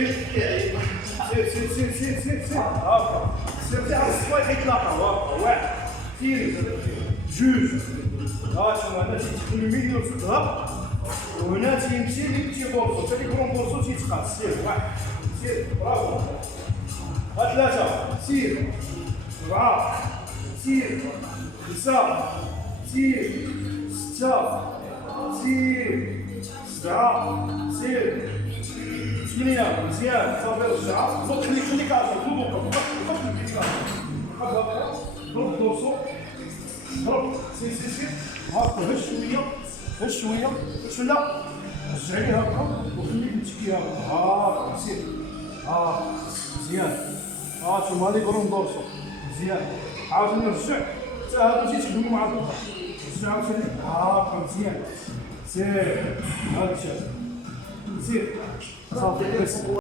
سير هاكا سير تاع الصفايح يتلاقاو هاكا واحد اثنين جوج ها شوف هنا تيدخل المليون في الظهر وهنا تيمشي لي بورصو حتى لي كرون بورصو تيتقاس سير واحد سير برافو ها ثلاثة سير أربعة سير خمسة سير ستة سير سبعة سير ثمانية مزيان صافي رجع فوق خليك كازا فوق خليك كازا هكا ضرب الدورسو ضرب سير هاكا هش شوية لا رجع لي هاكا وخليك متكي هاكا سير مزيان شوف هادي كرون دورسو مزيان عاوتاني رجع حتى هادو تيتخدمو مع الظهر رجع عاوتاني هاكا مزيان سير هاك شاف سير صافي